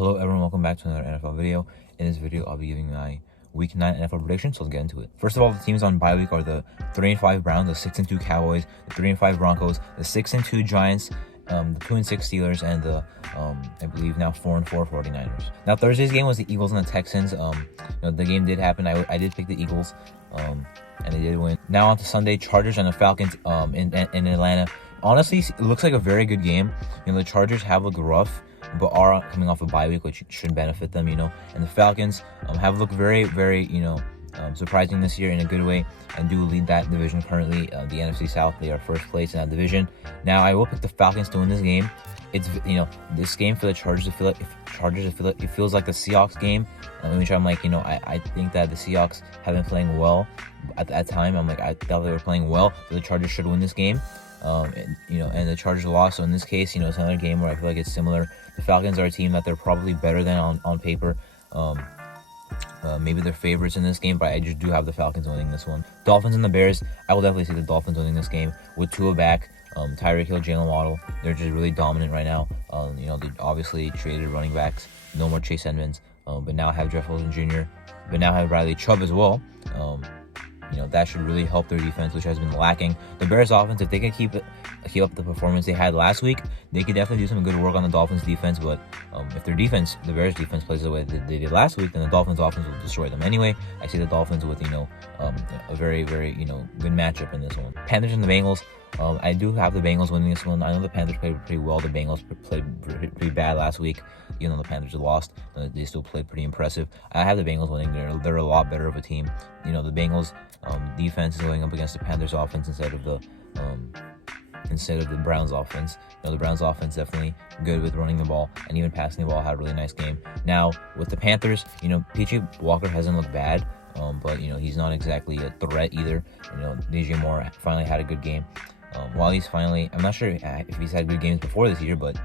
Hello everyone, welcome back to another NFL video. In this video, I'll be giving my Week 9 NFL predictions, so let's get into it. First of all, the teams on bye week are the 3-5 Browns, the 6-2 Cowboys, the 3-5 Broncos, the 6-2 Giants, the 2-6 Steelers, and the I believe now 4-4 49ers. Now Thursday's game was the Eagles and the Texans. The game did happen. I did pick the Eagles, and they did win. Now on to Sunday, Chargers and the Falcons in Atlanta. Honestly, it looks like a very good game. The Chargers have looked rough, but are coming off a bye week, which should benefit them, And the Falcons have looked very, very, surprising this year in a good way, and do lead that division currently. The NFC South, they are first place in that division. Now, I will pick the Falcons to win this game. It's, this game for the Chargers, it feels like the Seahawks game, in which I'm like, I think that the Seahawks have been playing well at that time. I'm like, I thought they were playing well, but the Chargers should win this game. And the Chargers lost. So in this case, it's another game where I feel like it's similar. The Falcons are a team that they're probably better than on paper. Maybe they're favorites in this game, but I just do have the Falcons winning this one. Dolphins and the Bears, I will definitely see the Dolphins winning this game with Tua back. Tyreek Hill, Jalen Waddle, they're just really dominant right now. They obviously traded running backs. No more Chase Edmonds, but now have Jeff Wilson Jr., but now have Bradley Chubb as well. That should really help their defense, which has been lacking. The Bears offense, if they can keep up the performance they had last week, they could definitely do some good work on the Dolphins defense. But if their defense, the Bears defense, plays the way they did last week, then the Dolphins offense will destroy them anyway. I see the Dolphins with a very, very good matchup in this one. Panthers and the Bengals. I do have the Bengals winning this one. I know the Panthers played pretty well. The Bengals played pretty bad last week. The Panthers lost, they still played pretty impressive. I have the Bengals winning. They're a lot better of a team. The Bengals defense is going up against the Panthers offense instead of the Browns offense. The Browns offense definitely good with running the ball and even passing the ball. Had a really nice game. Now with the Panthers, PJ Walker hasn't looked bad. But he's not exactly a threat either. DJ Moore finally had a good game. While he's finally, I'm not sure if he's had good games before this year, but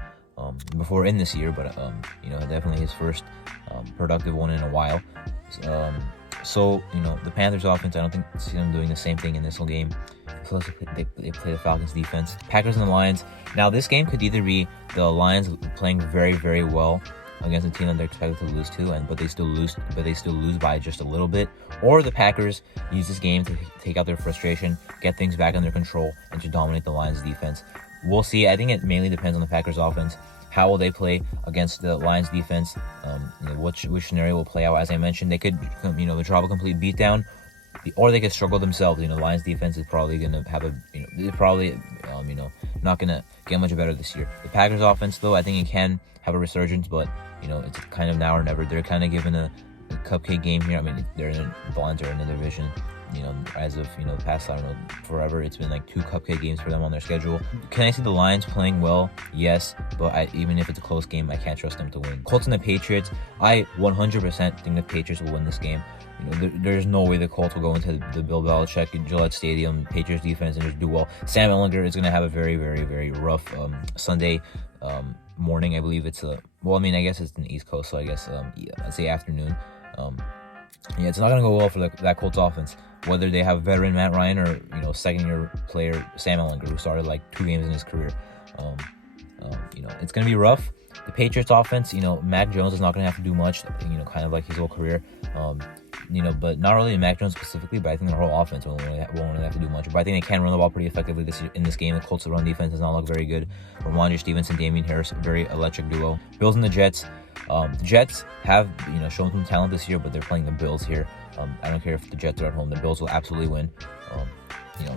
definitely his first productive one in a while. So the Panthers offense, I don't think see them doing the same thing in this whole game. Plus they play the Falcons defense. Packers and the Lions. Now this game could either be the Lions playing very, very well against a team that they're expected to lose to, but they still lose by just a little bit, or the Packers use this game to take out their frustration, get things back under control, and to dominate the Lions defense. We'll see. I think it mainly depends on the Packers offense. How will they play against the Lions defense? Which scenario will play out? As I mentioned, they could drop a complete beatdown, or they could struggle themselves. The Lions defense is probably going to have not going to get much better this year. The Packers offense, though, I think it can have a resurgence, but it's kind of now or never. They're kind of given a cupcake game here. I mean, the Lions are in the division. As of the past, I don't know, forever, it's been like 2 cupcake games for them on their schedule. Can I see the Lions playing well? Yes, but even if it's a close game, I can't trust them to win. Colts and the Patriots, I 100% think the Patriots will win this game. There's no way the Colts will go into the Bill Belichick Gillette Stadium, Patriots defense, and just do well. Sam Ehlinger is going to have a very, very, very rough Sunday morning. I believe it's I guess it's in the East Coast, so I guess I'd say afternoon. It's not going to go well for that Colts offense, whether they have veteran Matt Ryan or second-year player Sam Ehlinger, who started like 2 games in his career. It's going to be rough. The Patriots offense, Mac Jones is not going to have to do much, kind of like his whole career. But not really Mac Jones specifically, but I think their whole offense won't really have to do much. But I think they can run the ball pretty effectively in this game. The Colts' run defense does not look very good. Ramondre Stevenson, Damian Harris, very electric duo. Bills and the Jets. The Jets have shown some talent this year, but they're playing the Bills here. I don't care if the Jets are at home. The Bills will absolutely win.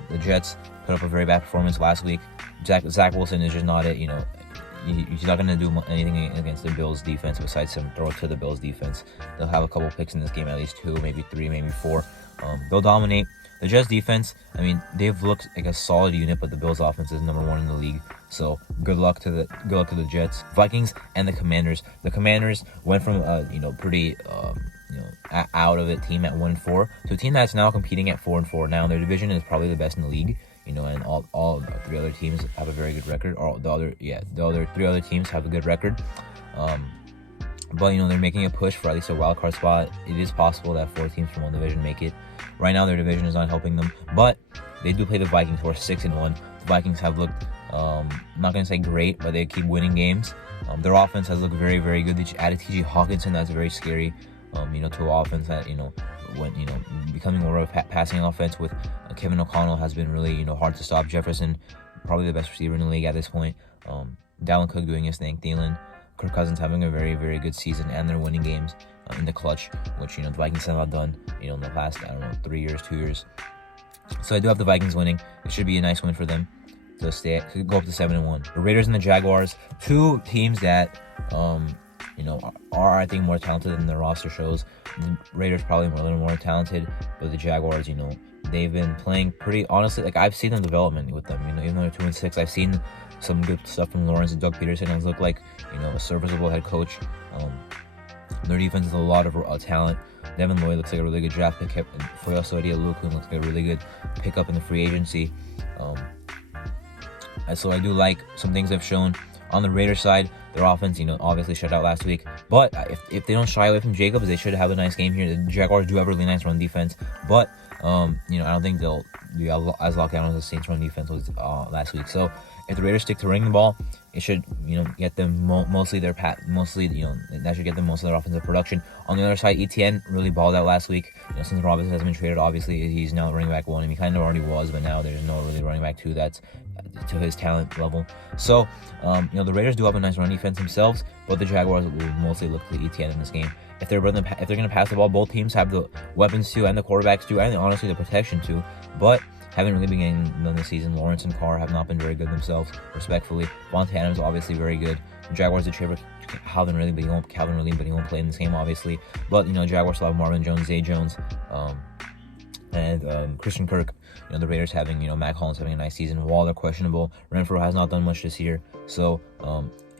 The Jets put up a very bad performance last week. Zach Wilson is just not it. He's not going to do anything against the Bills defense besides some throw to the Bills defense. They'll have a couple picks in this game, at least 2, maybe 3, maybe 4. They'll dominate. The Jets defense, they've looked like a solid unit, but the Bills offense is number 1 in the league. So good luck to the Jets. Vikings and the Commanders. The Commanders went from pretty out of it team at 1-4 to a team that's now competing at 4-4. Now their division is probably the best in the league. And all 3 other teams have a very good record. The other 3 other teams have a good record. But they're making a push for at least a wild card spot. It is possible that 4 teams from one division make it. Right now, their division is not helping them, but they do play the Vikings, who are 6-1. The Vikings have looked I'm not going to say great, but they keep winning games. Their offense has looked very, very good. They just added T.J. Hawkinson. That's very scary, to an offense that, when, becoming more of a passing offense with Kevin O'Connell has been really, hard to stop. Jefferson, probably the best receiver in the league at this point. Dalvin Cook doing his thing. Thielen, Kirk Cousins having a very, very good season, and they're winning games in the clutch, which, the Vikings have not done, in the past, 3 years, 2 years. So I do have the Vikings winning. It should be a nice win for them to go up to 7-1. The Raiders and the Jaguars, two teams that, are I think more talented than their roster shows. The Raiders probably a little more talented, but the Jaguars, they've been playing pretty honestly. Like, I've seen the development with them. Even though they're 2-6, I've seen some good stuff from Lawrence and Doug Peterson. Has looked like a serviceable head coach. Their defense has a lot of talent. Devin Lloyd looks like a really good draft pick. Foyosori Aluakun looks like a really good pickup in the free agency. So I do like some things they've shown. On the Raiders side, their offense, obviously shut out last week. But if they don't shy away from Jacobs, they should have a nice game here. The Jaguars do have a really nice run defense. But, I don't think they'll be as locked down as the Saints run defense was last week. So if the Raiders stick to running the ball, it should, get them that should get them most of their offensive production. On the other side, ETN really balled out last week. Since Robinson has been traded, obviously he's now running back 1, and he kind of already was, but now there's no really running back 2 that's to his talent level. So, the Raiders do have a nice run defense themselves, but the Jaguars will mostly look to ETN in this game. If they're going to pass the ball, both teams have the weapons to, and the quarterbacks too, and honestly the protection too, but haven't really been getting done this season. Lawrence and Carr have not been very good themselves, respectfully. Vontae Adams obviously very good. The Jaguars did trade for Calvin Ridley, but he won't play in this game, obviously. But Jaguars still have Marvin Jones, Zay Jones, and Christian Kirk. The Raiders having Mac Hollins having a nice season. Waller questionable. Renfro has not done much this year. So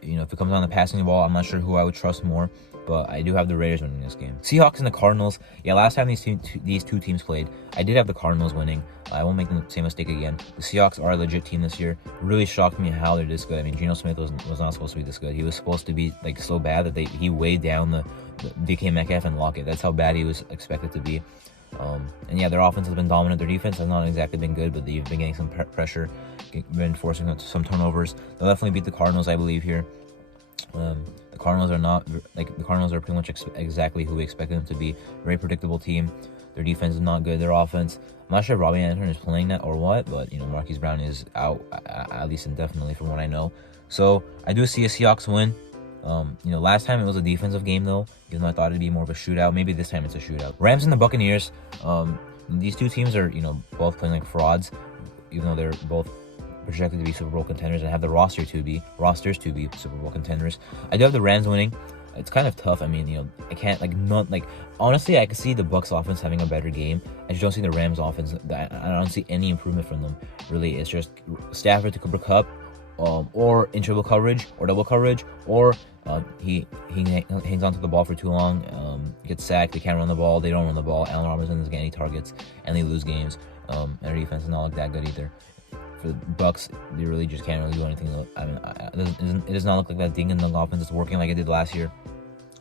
if it comes down to passing the ball, I'm not sure who I would trust more. But I do have the Raiders winning this game. Seahawks and the Cardinals. Yeah, last time these two teams played, I did have the Cardinals winning. I won't make the same mistake again. The Seahawks are a legit team this year. Really shocked me how they're this good. I mean, Geno Smith was not supposed to be this good. He was supposed to be so bad that he weighed down the DK Metcalf and Lockett. That's how bad he was expected to be. And yeah, their offense has been dominant. Their defense has not exactly been good, but they've been getting some pressure, been forcing some turnovers. They'll definitely beat the Cardinals, I believe, here. The Cardinals are pretty much exactly who we expect them to be. Very predictable team. Their defense is not good. Their offense, I'm not sure if Robbie Anderson is playing that or what, but Marquise Brown is out, at least indefinitely from what I know. So I do see a Seahawks win. Last time it was a defensive game though, even though I thought it'd be more of a shootout. Maybe this time it's a shootout. Rams and the Buccaneers. These two teams are both playing like frauds, even though they're both projected to be Super Bowl contenders and have the rosters to be Super Bowl contenders. I do have the Rams winning. It's kind of tough. I mean, I can't honestly, I can see the Bucs offense having a better game. I just don't see the Rams offense. I don't see any improvement from them. Really, it's just Stafford to Cooper Kupp, or in triple coverage or double coverage, or he hangs onto the ball for too long, gets sacked. They can't run the ball. They don't run the ball. Allen Robinson doesn't get any targets, and they lose games. And their defense is not like that good either. For the Bucs, they really just can't really do anything. I mean, it does not look like that ding and dunk offense is working like it did last year.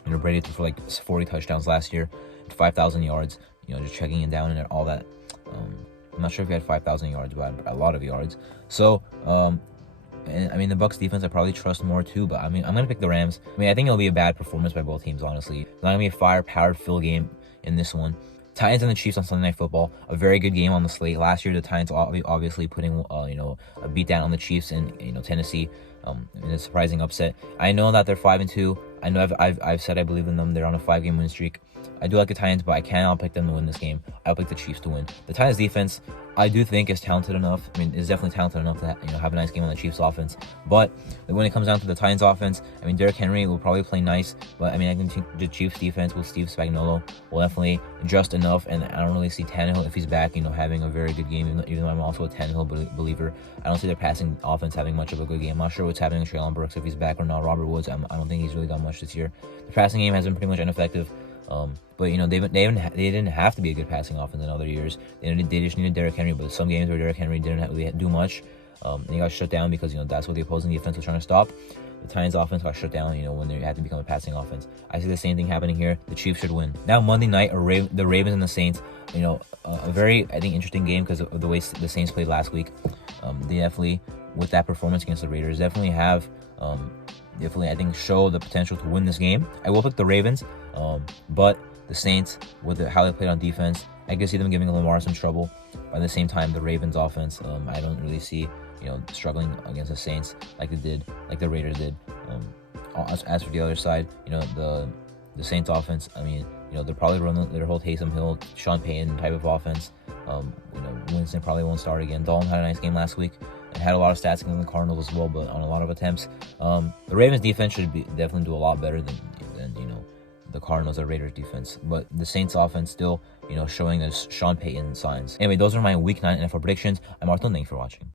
Brady threw for like 40 touchdowns last year, 5,000 yards. Just checking it down and all that. I'm not sure if he had 5,000 yards, but a lot of yards. So, and I mean, the Bucs defense I probably trust more too. But I mean, I'm gonna pick the Rams. I mean, I think it'll be a bad performance by both teams. Honestly, it's not gonna be a fire-powered fill game in this one. Titans and the Chiefs on Sunday Night Football. A very good game on the slate. Last year, the Titans obviously putting a beat down on the Chiefs in Tennessee in a surprising upset. I know that they're 5-2. I know I've said I believe in them. They're on a 5-game win streak. I do like the Titans, but I cannot pick them to win this game. I'll pick the Chiefs to win. The Titans defense, I do think is talented enough. I mean, is definitely talented enough to have a nice game on the Chiefs offense. But when it comes down to the Titans offense, I mean, Derrick Henry will probably play nice. But I mean, I think the Chiefs defense with Steve Spagnuolo will definitely adjust enough. And I don't really see Tannehill, if he's back, having a very good game. Even though I'm also a Tannehill believer, I don't see their passing offense having much of a good game. I'm not sure what's happening with Treylon Burks, if he's back or not. Robert Woods, I don't think he's really done much this year. The passing game has been pretty much ineffective. But they didn't have to be a good passing offense in other years. They just needed Derrick Henry. But some games where Derrick Henry didn't really do much, and he got shut down because that's what the opposing defense was trying to stop. The Titans offense got shut down, when they had to become a passing offense. I see the same thing happening here. The Chiefs should win. Now Monday night, the Ravens and the Saints. A very, I think, interesting game because of the way the Saints played last week. They definitely with that performance against the Raiders. Definitely have, I think, show the potential to win this game. I will pick the Ravens, but the Saints, with how they played on defense, I can see them giving Lamar some trouble. But at the same time, the Ravens offense, I don't really see, struggling against the Saints like the Raiders did. As for the other side, the Saints offense, I mean, they're probably running their whole Taysom Hill, Sean Payton type of offense. Winston probably won't start again. Dalton had a nice game last week and had a lot of stats against the Cardinals as well, but on a lot of attempts. The Ravens defense should definitely do a lot better than the Cardinals or Raiders defense. But the Saints offense still, showing those Sean Payton signs. Anyway, those are my Week 9 NFL predictions. I'm Arthur. Thanks for watching.